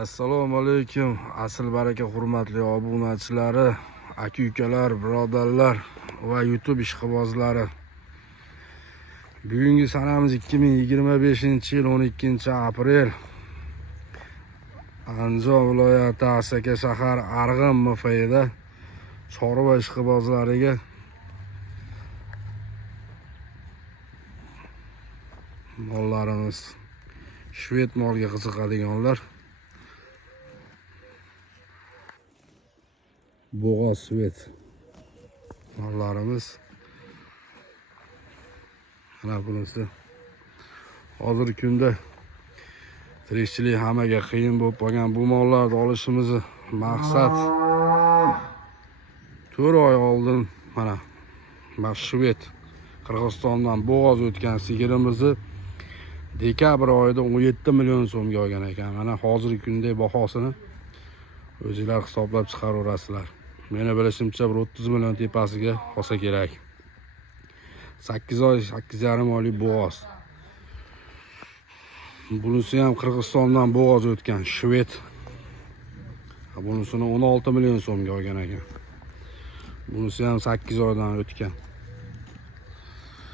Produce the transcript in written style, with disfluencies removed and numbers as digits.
Assalomu alaykum. Asl baraka hurmatli obunachilari, aka-ukalar, birodarlar va YouTube ishqibozlari. Bugungi sanamiz 2025-yil 12-aprel. Andijon viloyati Asaka shahar Arg'in MFida chorva ishqibozlariga mollarimiz, shved molga qiziqadiganlar bo'g'oz shved mollarimiz. Mana bunisi. Hozirgi kunda tirikchilik hammaga qiyin bo'lib qolgan bu mollarni olishimiz maqsad 4 oy oldin mana shved Qirg'izistondan bo'g'oz o'tgan sigirimizni dekabr oyida 17 million so'mga olgan ekan. Mana hozirgi kunda bahosini o'zingizlar hisoblab chiqaraverasizlar. Meni bilishimcha 30 million tepasiga olsa kerak. 8 oy, 8,5 oylik bo'g'oz. Bunisi ham Qirg'izistondan bo'g'oz o'tgan shved. Bunisini 16 million so'mga olgan ekan. Bunisi ham 8 oydan o'tgan.